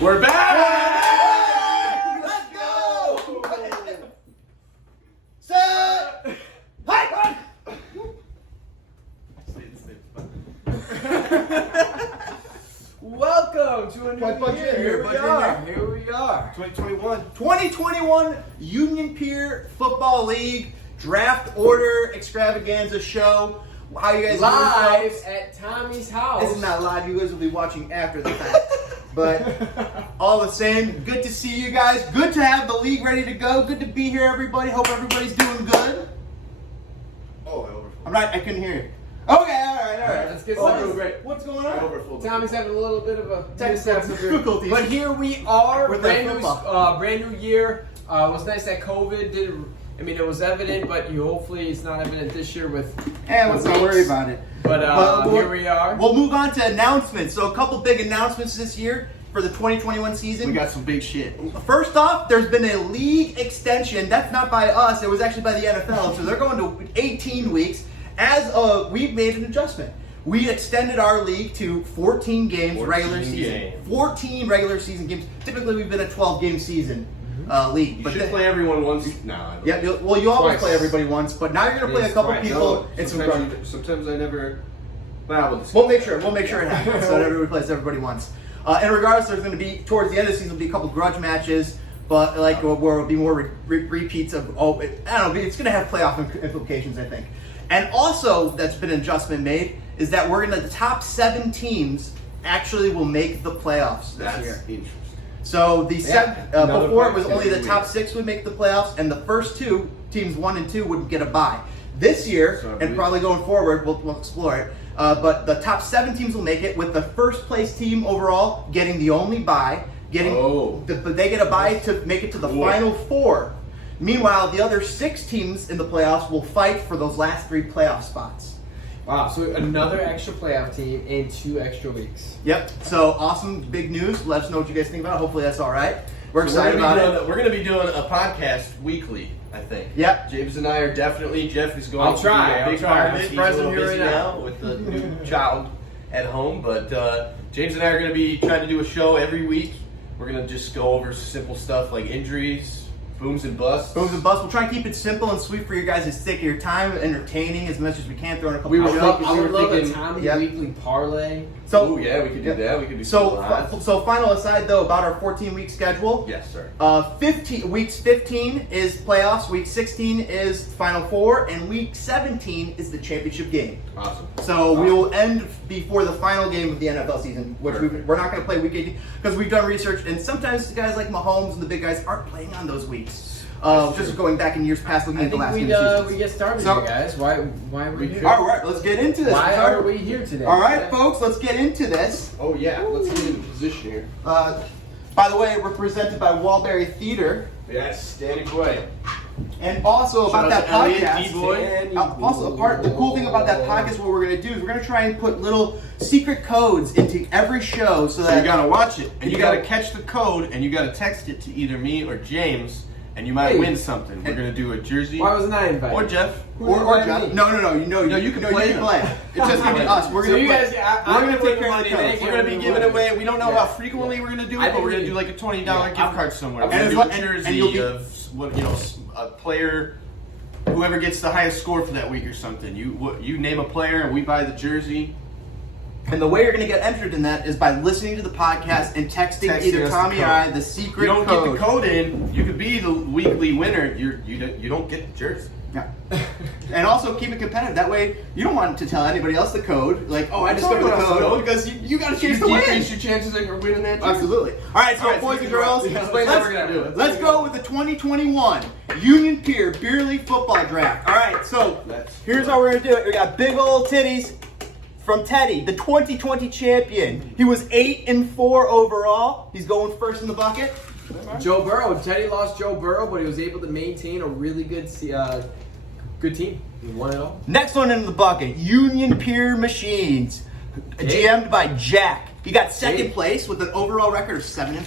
We're back! Let's go! Set! Hi! Welcome to a new year. Here we are. 2021 Union Pier Football League Draft Order Extravaganza Show. How you guys Live doing? at Tommy's house. This is not live. You guys will be watching after the fact. But all the same, good to see you guys. Good to have the league ready to go. Good to be here, everybody. Hope everybody's doing good. I couldn't hear you. Okay, all right. Let's get started. Great. What's going on? Tommy's having a little bit of a Technical difficulties. But here we are, With brand the new, football. brand new year. It was nice that COVID did. I mean, it was evident, but hopefully it's not evident this year with. Let's not worry about it. But here we are. We'll move on to announcements. So a couple big announcements this year for the 2021 season. We got some big shit. First off, there's been a league extension. That's not by us. It was actually by the NFL. So they're going to 18 weeks. We've made an adjustment. We extended our league to 14 games, 14 regular season. games. 14 regular season games. Typically, we've been a 12-game season league. You should play everyone once. No, I don't. Yeah, well, you always Twice. play everybody once, but now you're going to play a couple Twice. people and some No, sometimes I never. Well, We'll make sure it happens so that everybody plays everybody once. And regardless, there's going to be towards the end of the season will be a couple grudge matches, but where it'll be more repeats of. I don't know. It's going to have playoff implications, I think. And also, that's been an adjustment made is that the top 7 teams actually will make the playoffs this year. Interesting. So the another before it was point. only the top 6 would make the playoffs, and the first 2 teams, 1 and 2, wouldn't get a bye. This year, and probably going forward, we'll explore it. But the top 7 teams will make it, with the first place team overall getting the only bye. But they get a bye to make it to the final 4. Meanwhile, the other 6 teams in the playoffs will fight for those last 3 playoff spots. Wow, so another extra playoff team in 2 extra weeks. Yep. So awesome, big news. Let us know what you guys think about it. Hopefully that's all right. We're excited about it. We're going to be doing a podcast weekly, I think. Yep. James and I are definitely. Jeff is going I'll try. to be a big I'll try. part of I'm it. He's a present little here busy right now. now with the new child at home, but James and I are going to be trying to do a show every week. We're going to just go over simple stuff like injuries, booms and busts. Booms and busts. We'll try and keep it simple and sweet for you guys to stick your time, entertaining as much as we can. Throw in a couple. I jokes. would love a thinking- Tommy Yep. weekly parlay. So Ooh, yeah, we could do that. We could do So, some so final aside though about our 14-week schedule. Yes, sir. 15 is playoffs. Week 16 is Final 4, and week 17 is the championship game. Awesome. So we will end before the final game of the NFL season, which we're not going to play week 18 because we've done research, and sometimes guys like Mahomes and the big guys aren't playing on those weeks. Just going back in years past, looking I at the think last few we seasons. get started So- here, guys. Why are we here? All right, let's get into this. Why are we here today? All right, folks, let's get into this. Oh yeah, let's get into position here. By the way, we're presented by Walberry Theater. Yes, Danny Boy. And also Shout about out that to Elliot, podcast. D-Boy. Also, the cool thing about that podcast, what we're going to do is we're going to try and put little secret codes into every show so So that you gotta watch it, and You you gotta gotta- catch the code, and you gotta text it to either me or James, and you might Hey. win something. We're gonna do a jersey, Why wasn't I invited? or Jeff. or invited Jeff. me? No, you can play. It's just going to be us. We're So going you to guys, we're going to take care of the money. codes. We're gonna be giving away. We don't know how frequently we're gonna do I it, but we're think gonna do like a $20 Yeah. gift card somewhere. And We're gonna as do well- a and jersey you'll be- of a player, whoever gets the highest score for that week or something. You name a player, and we buy the jersey. And the way you're going to get entered in that is by listening to the podcast and texting Texting either us Tommy the or code. I the If secret you don't code. get the code in, you could be the weekly winner. You don't get the jersey. Yeah. And also keep it competitive. That way, you don't want to tell anybody else the code. Like, oh, I discovered the code because you got a chance to win. Decrease your chances of winning that jersey. Absolutely. All right, so boys and girls, explain how we're gonna do it. let's go with the 2021 Union Pier Beer League Football Draft. All right, so here's how we're gonna do it. We got big old titties from Teddy, the 2020 champion. He was 8-4 overall. He's going first in the bucket. Joe Burrow. Teddy lost Joe Burrow, but he was able to maintain a really good team. He won it all. Next one in the bucket, Union Pier Machines, GM'd by Jack. He got second place with an overall record of 7-5.